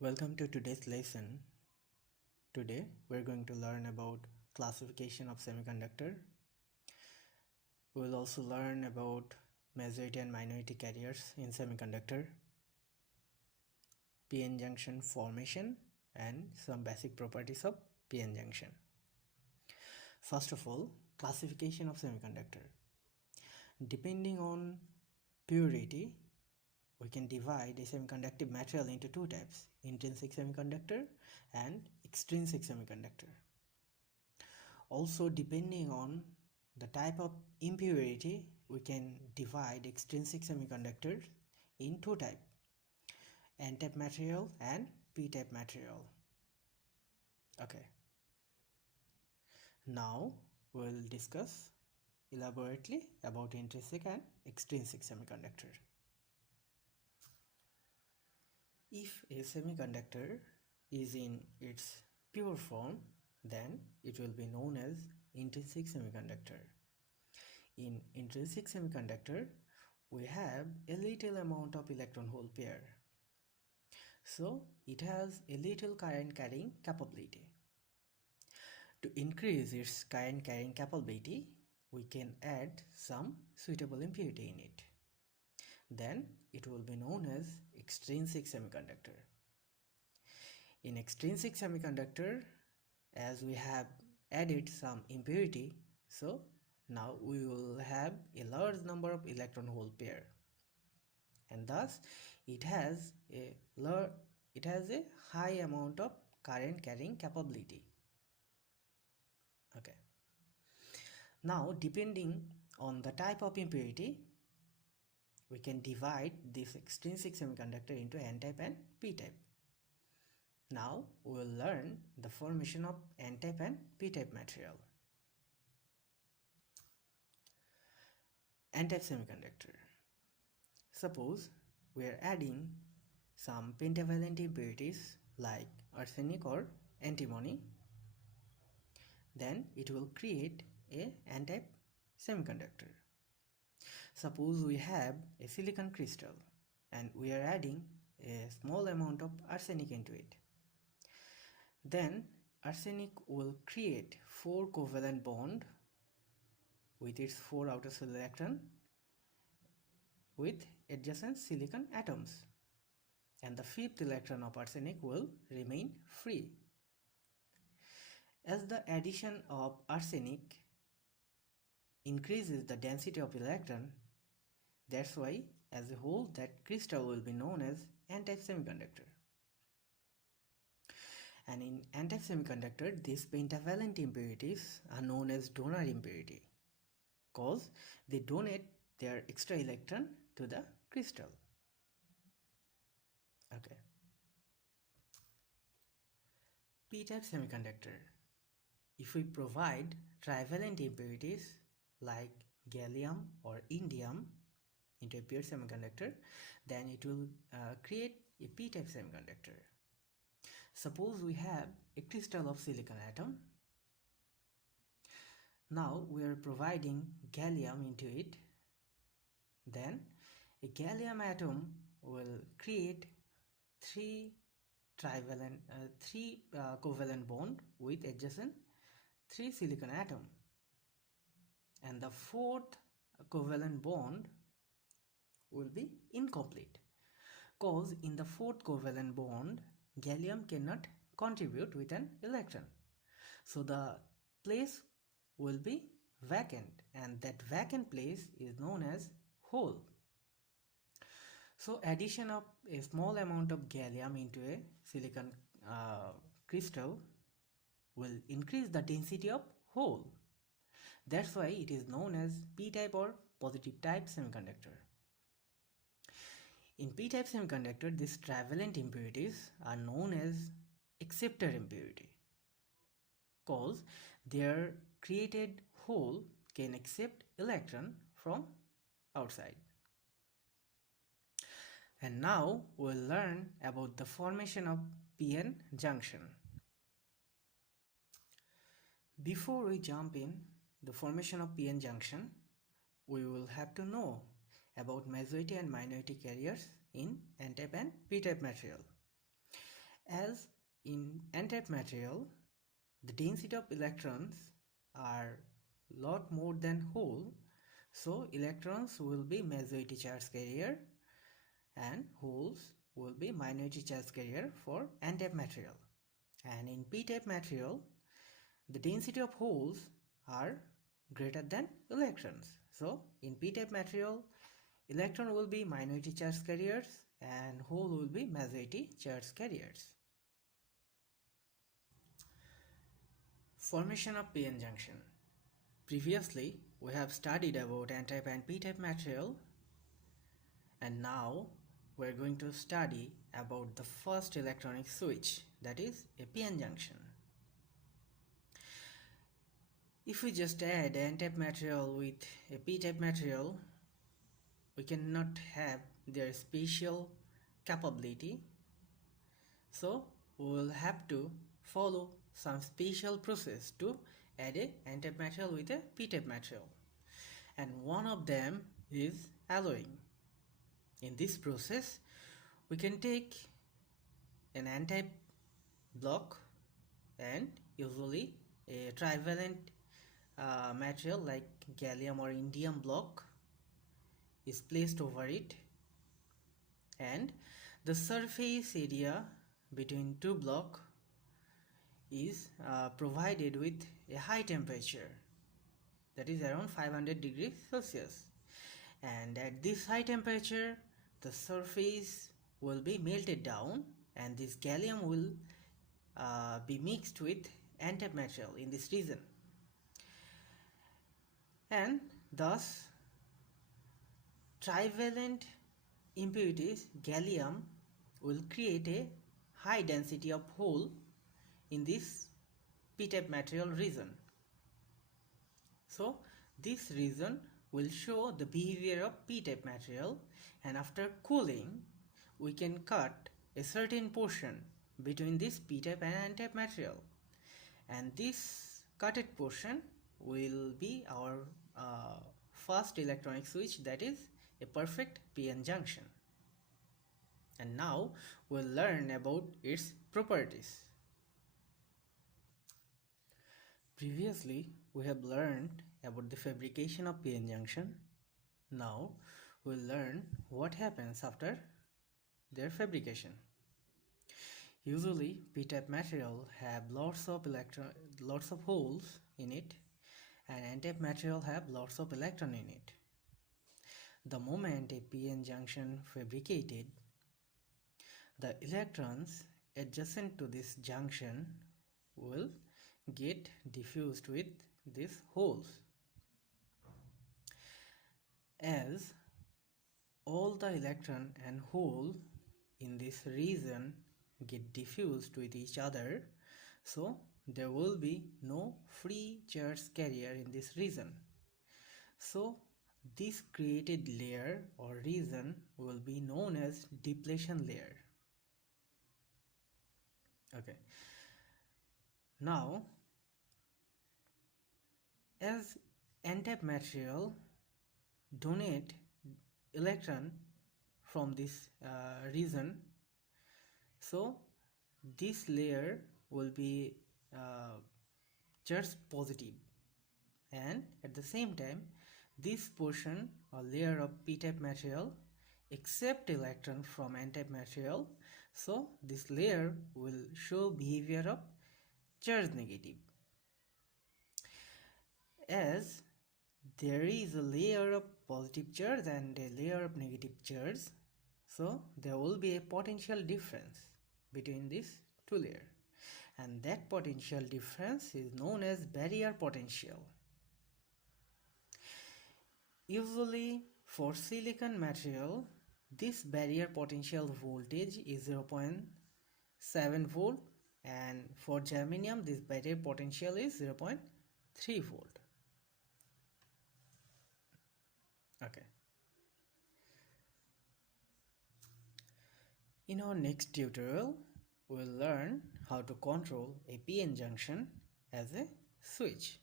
Welcome to today's lesson. Today we're going to learn about classification of semiconductor. We'll also learn about majority and minority carriers in semiconductor, p-n junction formation, and some basic properties of p-n junction. First of all, classification of semiconductor. Depending on purity, we can divide a semiconductive material into two types: intrinsic semiconductor and extrinsic semiconductor. Also, depending on the type of impurity, we can divide extrinsic semiconductors in two types: n-type material and p-type material. Okay, now we'll discuss elaborately about intrinsic and extrinsic semiconductor. If a semiconductor is in its pure form, then it will be known as intrinsic semiconductor. In intrinsic semiconductor, we have a little amount of electron-hole pair. So it has a little current carrying capability. To increase its current carrying capability, we can add some suitable impurity in it. Then it will be known as extrinsic semiconductor. In extrinsic semiconductor, as we have added some impurity, so now we will have a large number of electron-hole pair, and thus it has a high amount of current carrying capability. Okay. Now, depending on the type of impurity, we can divide this extrinsic semiconductor into n-type and p-type. Now we will learn the formation of n-type and p-type material. N-type semiconductor. Suppose we are adding some pentavalent impurities like arsenic or antimony, then it will create a n-type semiconductor. Suppose we have a silicon crystal and we are adding a small amount of arsenic into it. Then arsenic will create 4 covalent bond with its 4 outer shell electron with adjacent silicon atoms, and the 5th electron of arsenic will remain free. As the addition of arsenic increases the density of electron, that's why as a whole that crystal will be known as n-type semiconductor. And in n-type semiconductor, these pentavalent impurities are known as donor impurity because they donate their extra electron to the crystal. Okay. P-type semiconductor. If we provide trivalent impurities like gallium or indium into a pure semiconductor, then it will create a p-type semiconductor. Suppose we have a crystal of silicon atom. Now we are providing gallium into it. Then a gallium atom will create 3 covalent bond with adjacent 3 silicon atom, and the 4th covalent bond will be incomplete because in the 4th covalent bond gallium cannot contribute with an electron, so the place will be vacant, and that vacant place is known as hole. So addition of a small amount of gallium into a silicon crystal will increase the density of hole. That's why it is known as p-type or positive type semiconductor. In p-type semiconductor, these trivalent impurities are known as acceptor impurity because their created hole can accept electron from outside. And now we'll learn about the formation of p-n junction. Before we jump in the formation of p-n junction, we will have to know about majority and minority carriers in n-type and p-type material. As in n-type material, the density of electrons are lot more than hole, so electrons will be majority charge carrier and holes will be minority charge carrier for n-type material. And in p-type material, the density of holes are greater than electrons. So in p-type material, electron will be minority charge carriers and hole will be majority charge carriers. Formation of p-n junction. Previously, we have studied about n-type and p-type material, and now we are going to study about the first electronic switch, that is a p-n junction. If we just add n-type material with a p-type material, we cannot have their spatial capability, so we will have to follow some special process to add a n-type material with a p-type material, and one of them is alloying. In this process, we can take an n-type block and usually a trivalent material like gallium or indium block is placed over it, and the surface area between two blocks is provided with a high temperature, that is around 500 degrees Celsius, and at this high temperature the surface will be melted down and this gallium will be mixed with n-type material in this region, and thus trivalent impurities gallium will create a high density of hole in this p-type material region. So this region will show the behavior of p-type material, and after cooling we can cut a certain portion between this p-type and n-type material, and this cutted portion will be our first electronic switch, that is a perfect p-n junction. And now we'll learn about its properties. Previously we have learned about the fabrication of p-n junction. Now we'll learn what happens after their fabrication. Usually p-type material have lots of holes in it, and n-type material have lots of electron in it. The moment a p-n junction fabricated, the electrons adjacent to this junction will get diffused with these holes. As all the electron and hole in this region get diffused with each other, so there will be no free charge carrier in this region. So this created layer or region will be known as depletion layer. Okay. Now, as n-type material donate electron from this region, so this layer will be charged positive, and at the same time this portion or layer of p-type material accept electron from n-type material, so this layer will show behavior of charge negative. As there is a layer of positive charge and a layer of negative charge, so there will be a potential difference between these two layers, and that potential difference is known as barrier potential. Usually for silicon material, this barrier potential voltage is 0.7 volt, and for germanium this barrier potential is 0.3 volt. Okay. In our next tutorial, we'll learn how to control a p-n junction as a switch.